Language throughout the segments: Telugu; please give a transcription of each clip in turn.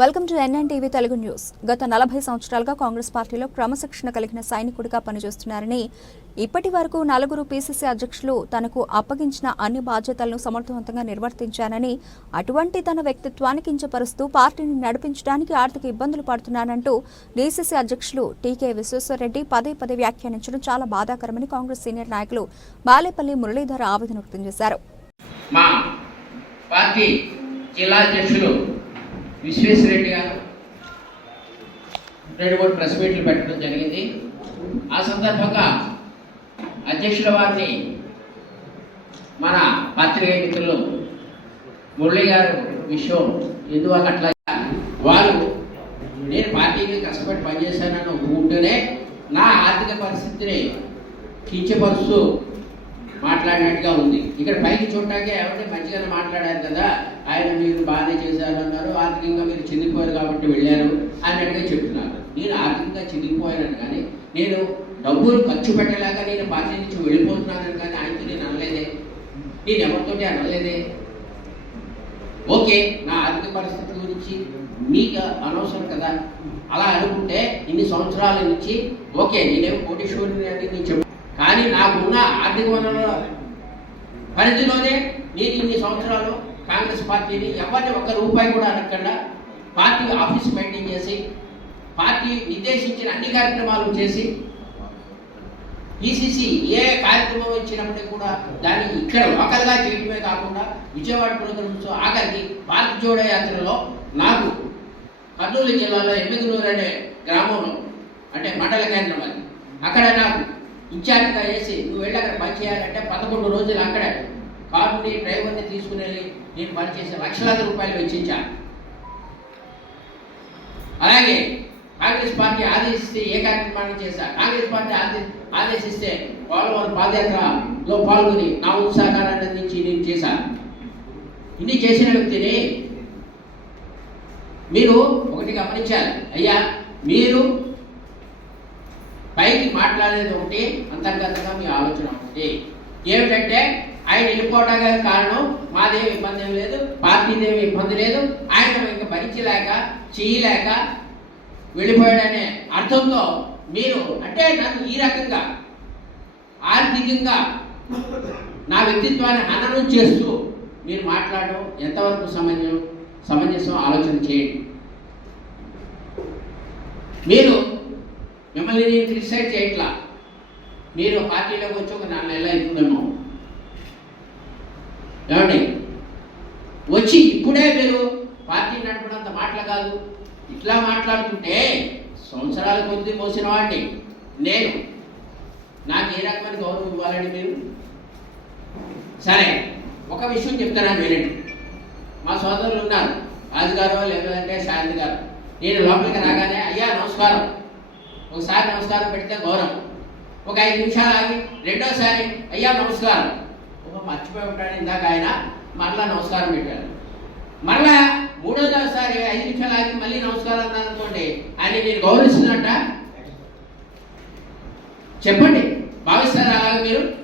Welcome to NN TV Telugu news. గత నలభై సంవత్సరాలుగా కాంగ్రెస్ పార్టీలో క్రమశిక్షణ కలిగిన సైనికుడిగా పనిచేస్తున్నారని ఇప్పటి వరకు నలుగురు పీసీసీ అధ్యక్షులు తనకు అప్పగించిన అన్ని బాధ్యతలను సమర్థవంతంగా నిర్వర్తించానని అటువంటి తన వ్యక్తిత్వాన్ని కించపరుస్తూ పార్టీని నడిపించడానికి ఆర్థిక ఇబ్బందులు పడుతున్నానంటూ డీసీసీ అధ్యక్షులు టీకే విశ్వేశ్వరరెడ్డి పదే పదే వ్యాఖ్యానించడం చాలా బాధాకరమని కాంగ్రెస్ సీనియర్ నాయకులు బాలేపల్లి మురళీధర్ ఆవేదన వ్యక్తం చేశారు. మా పార్టీ జిల్లా అధ్యక్షులు విశ్వేశ్వరరెడ్డి గారు రెండు మూడు ప్రెస్ మీట్లు పెట్టడం జరిగింది. ఆ సందర్భంగా అధ్యక్షుల వారిని మన పాత్రికేయ మిత్రులు మురళి గారు విషయం ఎందువల్ల అట్లా వారు నేను పార్టీకి కష్టపడి పనిచేశానని ఒప్పుకుంటూనే నా ఆర్థిక పరిస్థితిని కించపరుస్తూ మాట్లాడినట్టుగా ఉంది. ఇక్కడ పైకి చూడటానికి ఏమంటే మంచిగానే మాట్లాడారు కదా. ఆయన మీరు బాగానే చేశారు అన్నారు. ఆర్థికంగా మీరు చెందిపోయారు కాబట్టి వెళ్ళారు అన్నట్టుగా చెప్తున్నారు. నేను ఆర్థికంగా చెందిపోయాను కానీ నేను డబ్బులు ఖర్చు పెట్టేలాగా నేను పార్టీ నుంచి వెళ్ళిపోతున్నానని కానీ ఆయనతో నేను అనలేదే. నేను ఎవరితోటి అనలేదే. ఓకే నా ఆర్థిక పరిస్థితి గురించి మీకు అనవసరం కదా. అలా అనుకుంటే ఇన్ని సంవత్సరాల నుంచి ఓకే నేనేం కోటీశ్వరుని అని నేను చెప్పు కానీ నాకున్న ఆర్థిక వనరుల పరిధిలోనే నేను ఇన్ని సంవత్సరాలు కాంగ్రెస్ పార్టీని ఎవరిని ఒక్క రూపాయి కూడా అనకుండా పార్టీ ఆఫీస్ మెయింటైన్ చేసి పార్టీ నిర్దేశించిన అన్ని కార్యక్రమాలు చేసి పిసిసి ఏ కార్యక్రమం ఇచ్చినప్పటికీ కూడా దాన్ని ఇక్కడ లోకల్గా చేయడమే కాకుండా విజయవాడ పునరుద్ధరించు ఆఖరికి భారత్ జోడో యాత్రలో నాకు కర్నూలు జిల్లాలో ఎమ్మిగనూరు అనే గ్రామంలో అంటే మండల కేంద్రం అది. అక్కడ నాకు ఇన్ఛార్జ్గా వేసి నువ్వు వెళ్ళి అక్కడ పని చేయాలంటే పదకొండు రోజులు అక్కడ. కారుని డ్రైవర్ని తీసుకుని వెళ్ళి నేను పనిచేసే లక్షలాది రూపాయలు వెచ్చించాను అలాగే కాంగ్రెస్ పార్టీ ఆదేశిస్తే ఏ కార్యక్రమాన్ని చేశా. కాంగ్రెస్ పార్టీ ఆదే ఆదేశిస్తే పోలవరం పాదయాత్రలో పాల్గొని నా ఉత్సాహాన్ని అందించి నేను చేశాను ఇన్ని చేసిన వ్యక్తిని మీరు ఒకటి గమనించాలి. అయ్యా మీరు పైకి మాట్లాడేది ఒకటి అంతర్గతంగా మీ ఆలోచన ఒకటి. ఏమిటంటే ఆయన వెళ్ళిపోవడానికి కారణం మాదేమి ఇబ్బంది ఏం లేదు పార్టీదేమి ఇబ్బంది లేదు ఆయన ఇంకా భరించలేక చేయలేక వెళ్ళిపోయాడనే అర్థంతో మీరు అంటే నన్ను ఈ రకంగా ఆర్థికంగా నా వ్యక్తిత్వాన్ని హననం చేస్తూ మీరు మాట్లాడడం ఎంతవరకు సమంజసం సమంజసం ఆలోచన చేయండి. మీరు మిమ్మల్ని నేను క్రిటిసైజ్ చేయట్లా? మీరు పార్టీలోకి వచ్చి ఒక నాలుగు నెలలు అవుతుందేమో ఏమండి? వచ్చి ఇప్పుడే మీరు పార్టీ నడపడంత మాటలు కాదు. ఇట్లా మాట్లాడుతుంటే సంవత్సరాల కొద్ది మోసిన వాడిని. నేను నాకు ఏ రకమైన గౌరవం ఇవ్వాలండి మీరు? సరే ఒక విషయం చెప్తాను వినండి. మా సోదరులు ఉన్నారు. రాజు గారు లేదంటే శాంతి గారు. నేను లోపలికి రాగానే అయ్యా నమస్కారం. ఒకసారి నమస్కారం పెడితే గౌరవం. ఒక ఐదు నిమిషాలు ఆగి రెండోసారి అయ్యా నమస్కారం. ఒక మర్చిపోయి ఉంటాడు ఇందాక ఆయన. మరలా నమస్కారం పెట్టారు. మరలా మూడోసారి ఐదు నిమిషాలు ఆగి మళ్ళీ నమస్కారం అన్నారు అనుకోండి ఆయన నేను గౌరవిస్తున్నట్ట? చెప్పండి భావిస్తారా అలాగే మీరు?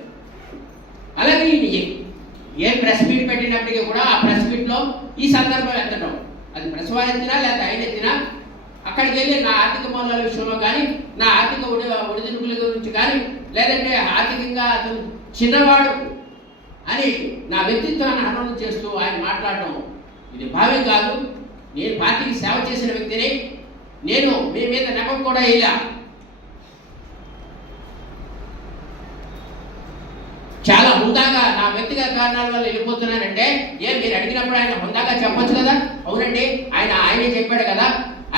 అలాగే ఏ ప్రెస్ మీట్ పెట్టినప్పటికీ కూడా ఆ ప్రెస్ మీట్లో ఈ సందర్భం ఎత్తడం అది ప్రెస్ వారు ఎత్తినా లేకపోతే ఆయన ఎత్తినా అక్కడికి వెళ్ళి నా ఆర్థిక మూలాల విషయంలో కానీ నా ఆర్థిక ఒడి ఒడిదుడుకుల గురించి కానీ లేదంటే ఆర్థికంగా అతను చిన్నవాడు అని నా వ్యక్తిత్వాన్ని హననం చేస్తూ ఆయన మాట్లాడడం ఇది భావ్యం కాదు. నేను పార్టీకి సేవ చేసిన వ్యక్తిని నేను మీ మీద నెపం కూడా ఇలా చాలా హుందాగా నా వ్యక్తిగత కారణాల వల్ల వెళ్ళిపోతున్నానంటే ఏం మీరు అడిగినప్పుడు ఆయన హుందాగా చెప్పొచ్చు కదా? అవునండి ఆయన ఆయనే చెప్పాడు కదా.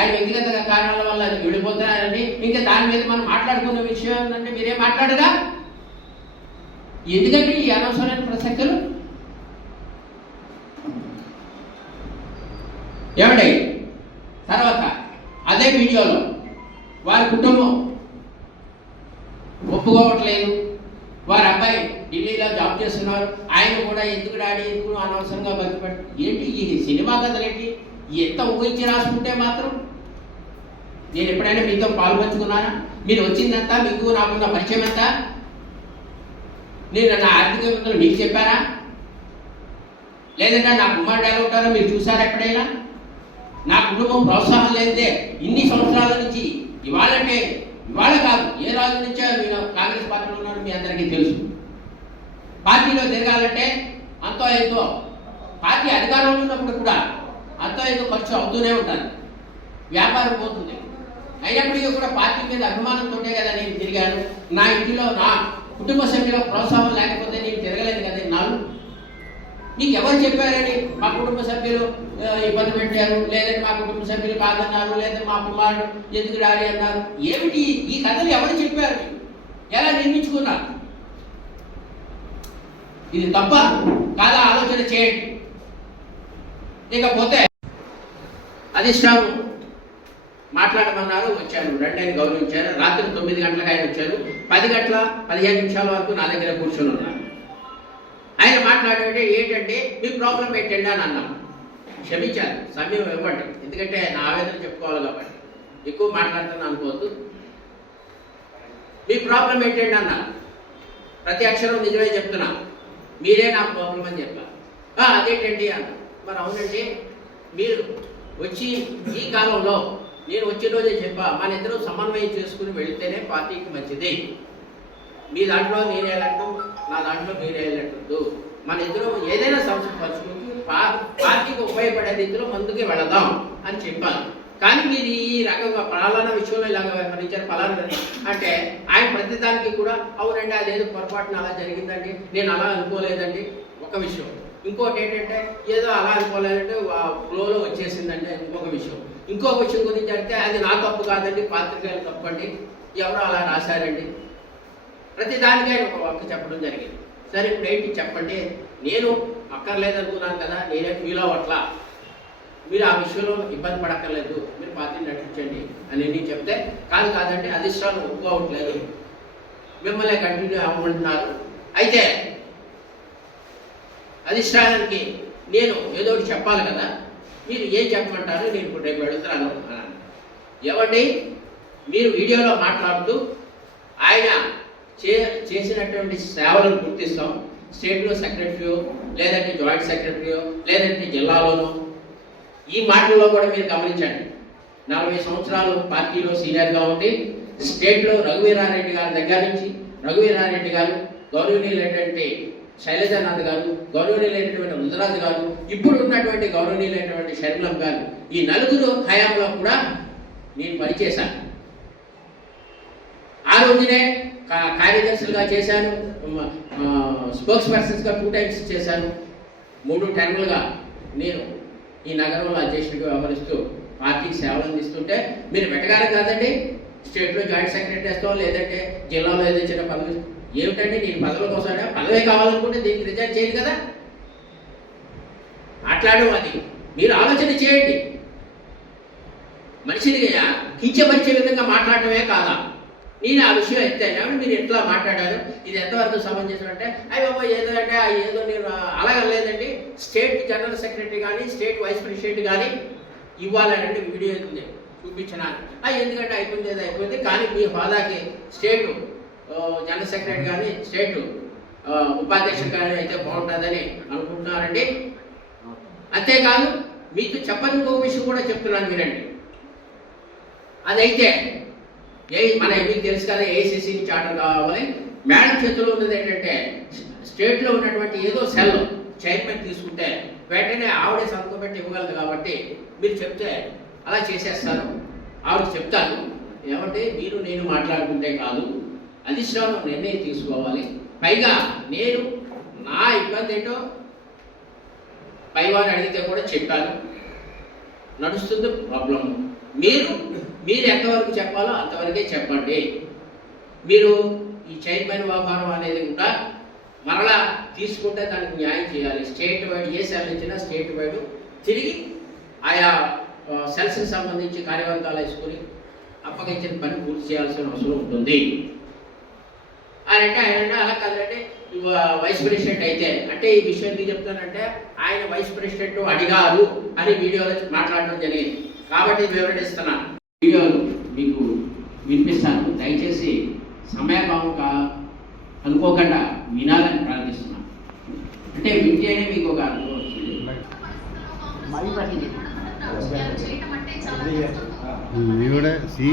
ఆయన వ్యక్తిగత కారణాల వల్ల విడిపోతున్నారని ఇంకా దాని మీద మనం మాట్లాడుకున్న విషయం ఏంటంటే మీరేం మాట్లాడరా? ఎందుకంటే ఈ అనవసరమైన ప్రసక్తులు ఏమండి? తర్వాత అదే వీడియోలో వారి కుటుంబం ఒప్పుకోవట్లేదు. వారి అబ్బాయి ఢిల్లీలో జాబ్ చేస్తున్నారు. ఆయన కూడా ఎందుకు డాడీ ఎందుకు అనవసరంగా బతిపడి ఏంటి ఈ సినిమా కథలేంటి? ఎంత ఊహించి రాసుకుంటే మాత్రం నేను ఎప్పుడైనా మీతో పాల్పంచుకున్నానా మీరు వచ్చిందంతా మీకు నాకున్న పరిచయం ఎంత నేను నా ఆర్థిక వివరాలు మీకు చెప్పారా? లేదంటే నా కుమారుడు ఎలా ఉంటారో మీరు చూసారా ఎప్పుడైనా? నా కుటుంబం ప్రోత్సాహం లేదే ఇన్ని సంవత్సరాల నుంచి ఇవాళంటే ఇవాళ కాదు ఏ రాజు నుంచో మీరు కాంగ్రెస్ పార్టీలో ఉన్నారో మీ అందరికీ తెలుసు. పార్టీలో తిరగాలంటే అంతో ఎంతో పార్టీ అధికారంలో ఉన్నప్పుడు కూడా అంతో ఎంతో ఖర్చు అవుతూనే ఉంటుంది వ్యాపారం పోతుంది. అయినప్పటికీ కూడా పార్టీ మీద అభిమానంతో కదా నేను తిరిగాను. నా ఇంటిలో నా కుటుంబ సభ్యుల ప్రోత్సాహం లేకపోతే నేను తిరగలేదు కదా నాలుగు నీకు ఎవరు చెప్పారని మా కుటుంబ సభ్యులు ఇబ్బంది పెట్టారు. లేదంటే మా కుటుంబ సభ్యులు కాదన్నారు లేదా మా కుమారుడు ఎందుకు రాడి అన్నారు. ఏమిటి? ఈ కథలు ఎవరు చెప్పారు? ఎలా నిర్మించుకున్నారు? ఇది తప్ప కాదా ఆలోచన చేయండి. ఇకపోతే అధిష్టానం మాట్లాడమన్నారు వచ్చాను రెండని గౌరవించారు. రాత్రి తొమ్మిది గంటలకు ఆయన వచ్చారు. పది గంటల పదిహేను నిమిషాల వరకు నా దగ్గర కూర్చొని ఉన్నారు. ఆయన మాట్లాడే ఏంటంటే మీ ప్రాబ్లం ఏంటండి? అని అన్నాను క్షమించాలి సమయం ఇవ్వండి. ఎందుకంటే నా ఆవేదన చెప్పుకోవాలి కాబట్టి. ఎక్కువ మాట్లాడతాను అనుకోవద్దు. మీ ప్రాబ్లం ఏంటండి? అన్నా. ప్రతి అక్షరం నిజమే చెప్తున్నా. మీరే నా ప్రాబ్లం అని చెప్పారు అదేంటండి? అన్న. మరి అవునండి మీరు వచ్చి ఈ కాలంలో నేను వచ్చే రోజే చెప్పా మన ఇద్దరు సమన్వయం చేసుకుని వెళితేనే పార్టీకి మంచిది. మీ దాంట్లో నేను వెళ్ళట్టు నా దాంట్లో మీరు వెళ్ళట్టు. మన ఇద్దరు ఏదైనా సంస్థ పరుచుకుంటూ పా- పార్టీకి ఉపయోగపడే రీతిలో ముందుకే వెళదాం అని చెప్పాను. కానీ మీరు ఈ రకంగా పలానా విషయంలో ఇలాగ వ్యవహరించారు పలానా అంటే ఆయన ప్రతిదానికి కూడా అవునండి అదేదో పొరపాటున అలా జరిగిందండి నేను అలా అనుకోలేదండి. ఒక విషయం. ఇంకోటి ఏంటంటే ఏదో అలా అనుకోలేదంటే ఫ్లోలో వచ్చేసిందంటే ఇంకొక విషయం. ఇంకో విషయం గురించి అంటే అది నా తప్పు కాదండి పాత్రికేయులు తప్పండి ఎవరో అలా రాశారండి. ప్రతి దానికైనా ఒక వంక చెప్పడం జరిగింది. సరే ఇప్పుడు ఏంటి చెప్పండి? నేను అక్కర్లేదనుకున్నాను కదా నేనే ఫీల్ అవ్వట్లా? మీరు ఆ విషయంలో ఇబ్బంది పడక్కర్లేదు మీరు పార్టీని నటించండి అని నేను చెప్తే కాదు కాదండి అధిష్టానం ఒప్పుకోవట్లేదు. మిమ్మల్ని కంటిన్యూ అవ్వమంటున్నారు. అయితే అధిష్టానానికి నేను ఏదో ఒకటి చెప్పాలి కదా? మీరు ఏం చెప్పమంటారు నేను ఇప్పుడు రేపు వెళుతున్నాను అన్నాను. ఏమండి మీరు వీడియోలో మాట్లాడుతూ ఆయన చే చేసినటువంటి సేవలను గుర్తిస్తాం. స్టేట్లో సెక్రటరీయో లేదంటే జాయింట్ సెక్రటరీయో లేదంటే జిల్లాలోనో. ఈ మాటల్లో కూడా మీరు గమనించండి. నలభై సంవత్సరాలు పార్టీలో సీనియర్గా ఉండి స్టేట్లో రఘువీరారెడ్డి గారి దగ్గర నుంచి రఘువీరారెడ్డి గారు గౌరవనీయులైనటువంటి శైలజానాథ్ గారు గౌరవనీయులైనటువంటి రుద్రరాజు గారు ఇప్పుడు ఉన్నటువంటి గౌరవనీయులైనటువంటి షర్మిలం గారు ఈ నలుగురు హయాంలో కూడా నేను పనిచేశాను. ఆ రోజునే కా- కార్యదర్శులుగా చేశాను స్పోక్స్ పర్సన్స్గా టూ టైమ్స్ చేశాను. మూడు టర్ములుగా నేను ఈ నగరంలో అధ్యక్షుడిగా వ్యవహరిస్తూ పార్టీకి సేవలు అందిస్తుంటే మీరు వెటగారం కాదండి స్టేట్లో జాయింట్ సెక్రటరీ వేస్తాం లేదంటే జిల్లాలో ఏదో చిన్న పనులు ఏమిటండి నేను పదవుల కోసమే పదవే కావాలనుకుంటే దీనికి రిజైన్ చేయదు కదా. మాట్లాడడం అది. మీరు ఆలోచన చేయండి. మనిషిని కించపరిచే విధంగా మాట్లాడటమే కాదా? నేను ఆ విషయం ఎత్తాను మీరు ఎట్లా మాట్లాడారు? ఇది ఎంతవరకు సమంజసం అంటే అయ్యి బాబా ఏదో అంటే ఏదో నేను అలాగే లేదండి. స్టేట్ జనరల్ సెక్రటరీ కానీ స్టేట్ వైస్ ప్రెసిడెంట్ కానీ ఇవ్వాలంటే వీడియో ఉంది. చూపించిన? ఎందుకంటే అయిపోయింది అయిపోయింది. కానీ మీ హోదాకి స్టేట్ జనరల్ సెక్రటరీ కానీ స్టేట్ ఉపాధ్యక్షుడు కానీ అయితే బాగుంటుందని అనుకుంటున్నారండి. అంతేకాదు మీకు చెప్పని ఇంకో విషయం కూడా చెప్తున్నాను వినండి. అదైతే ఏ మన మీకు తెలుసు కదా ఏసీసీ చార్టర్ కావాలి. మేడం చేతిలో ఉన్నది ఏంటంటే స్టేట్లో ఉన్నటువంటి ఏదో సెల్ చైర్మన్ తీసుకుంటే వెంటనే ఆవిడే సంతకం పెట్టి ఇవ్వగలదు కాబట్టి మీరు చెప్తే అలా చేసేస్తాను ఆవిడ చెప్తాను. ఏమంటే మీరు నేను మాట్లాడుకుంటే కాదు. అధిష్టానం నిర్ణయం తీసుకోవాలి? పైగా నేను నా ఇబ్బంది ఏంటో పైవారు అడిగితే కూడా చెప్పాను. నడుస్తుంది ప్రాబ్లం మీరు మీరు ఎంతవరకు చెప్పాలో అంతవరకే చెప్పండి. మీరు ఈ చైర్మన్ వ్యాపారం అనేది కూడా మరలా తీసుకుంటే దానికి న్యాయం చేయాలి. స్టేట్ వైడ్ ఏ సెల్ ఇచ్చినా స్టేట్ వైడ్ తిరిగి ఆయా సెల్స్కి సంబంధించి కార్యవర్గాలు వేసుకొని అప్పగించిన పని పూర్తి చేయాల్సిన అవసరం ఉంటుంది. అని అంటే ఆయన అంటే అలా కాదంటే వైస్ ప్రెసిడెంట్ అయితే అంటే ఈ విషయం ఎందుకు చెప్తానంటే ఆయన వైస్ ప్రెసిడెంట్ అడిగారు అని వీడియోలో మాట్లాడడం జరిగింది. కాబట్టి వివరణిస్తున్నా వీడియోలు మీకు వినిపిస్తాను. దయచేసి సమయభావం కా అనుకోకుండా వినాలని ప్రార్థిస్తున్నాను అంటే వింటేనే మీకు ఒక అనుభవం వస్తుంది సి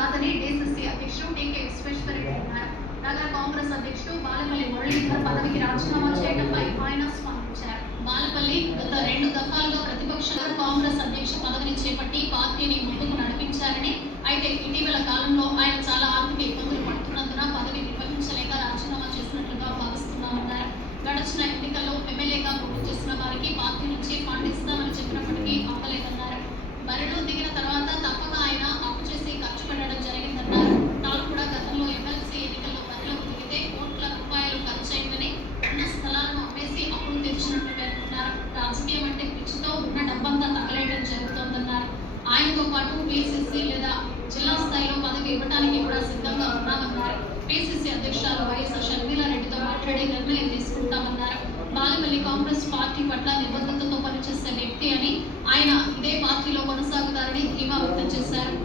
కాదని డిసిసి అధ్యక్షుడు టీకే విశ్వేశ్వరరెడ్డి అన్నారు నగర కాంగ్రెస్ అధ్యక్షుడు బాలపల్లి మురళీధర్ పదవికి రాజీనామా చేయడంపై ఆయన స్పందించారు. బాలపల్లి గత రెండు దఫాలుగా ప్రతిపక్ష కాంగ్రెస్ అధ్యక్ష పదవిని చేపట్టి పార్టీని ముందుకు నడిపించారని అయితే ఇటీవల కాలంలో ఆయన చాలా ఆర్థిక ఇబ్బందులు పడుతున్నందున పదవి నిర్వహించలేక రాజీనామా చేసినట్లుగా భావిస్తున్నామన్నారు. గడిచిన పదవి కూడా సిద్ధంగా ఉన్నామన్నారు. పిసిసి అధ్యక్షురాలు వైఎస్ షర్మిలారెడ్డితో మాట్లాడి నిర్ణయం తీసుకుంటామన్నారు. బాలపల్లి కాంగ్రెస్ పార్టీ పట్ల నిబద్ధతతో పనిచేసే వ్యక్తి అని ఆయన ఇదే పార్టీలో కొనసాగుతారని ధీమా వ్యక్తం చేశారు.